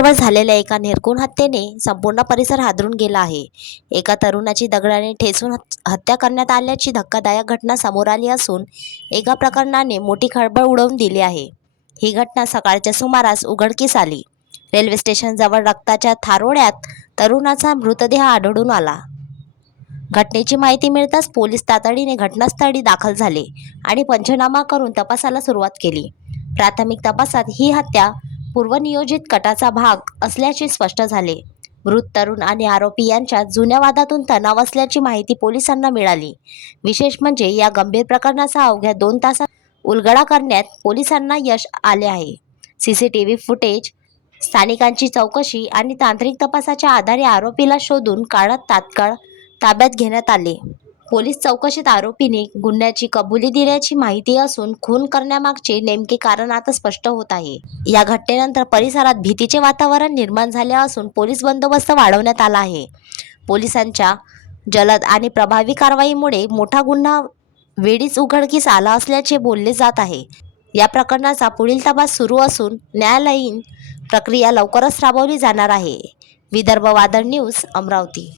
पुलाजवळ झालेल्या एका निर्घृण हत्येने संपूर्ण परिसर हादरून गेला आहे. एका तरुणाची दगडाने ठेचून हत्या करण्यात आल्याची धक्कादायक घटना समोर आली असून एका प्रकरणाने मोठी खळबळ उडवून दिली आहे. ही घटना सकाळच्या सुमारास उघडकीस आली. रेल्वे स्टेशनजवळ रक्ताच्या थारोळ्यात तरुणाचा मृतदेह आढळून आला. घटनेची माहिती मिळताच पोलीस तातडीने घटनास्थळी दाखल झाले आणि पंचनामा करून तपासाला सुरुवात केली. प्राथमिक तपासात ही हत्या पूर्वनियोजित कटाचा भाग असल्याचे स्पष्ट झाले. मृत तरुण आणि आरोपी यांच्यात जुन्या वादातून तणाव असल्याची माहिती पोलिसांना मिळाली. विशेष म्हणजे या गंभीर प्रकरणाचा अवघ्या 2 तासात उलगडा करण्यात पोलिसांना यश आले आहे. सीसीटीव्ही फुटेज, स्थानिकांची चौकशी आणि तांत्रिक तपासाच्या आधारे आरोपीला शोधून काढत तात्काळ ताब्यात घेण्यात आले. पोलीस चौकशीत आरोपीने गुन्ह्याची कबुली दिल्याची माहिती असून खून करण्यामागचे नेमके कारण आता स्पष्ट होत आहे. या घटनेनंतर परिसरात भीतीचे वातावरण निर्माण झाले असून पोलीस बंदोबस्त वाढवण्यात आला आहे. पोलिसांच्या जलद आणि प्रभावी कारवाईमुळे मोठा गुन्हा वेळीच उघडकीस आला असल्याचे बोलले जात आहे. या प्रकरणाचा पुढील तपास सुरू असून न्यायालयीन प्रक्रिया लवकरच राबवली जाणार आहे. विदर्भ वादळ न्यूज, अमरावती.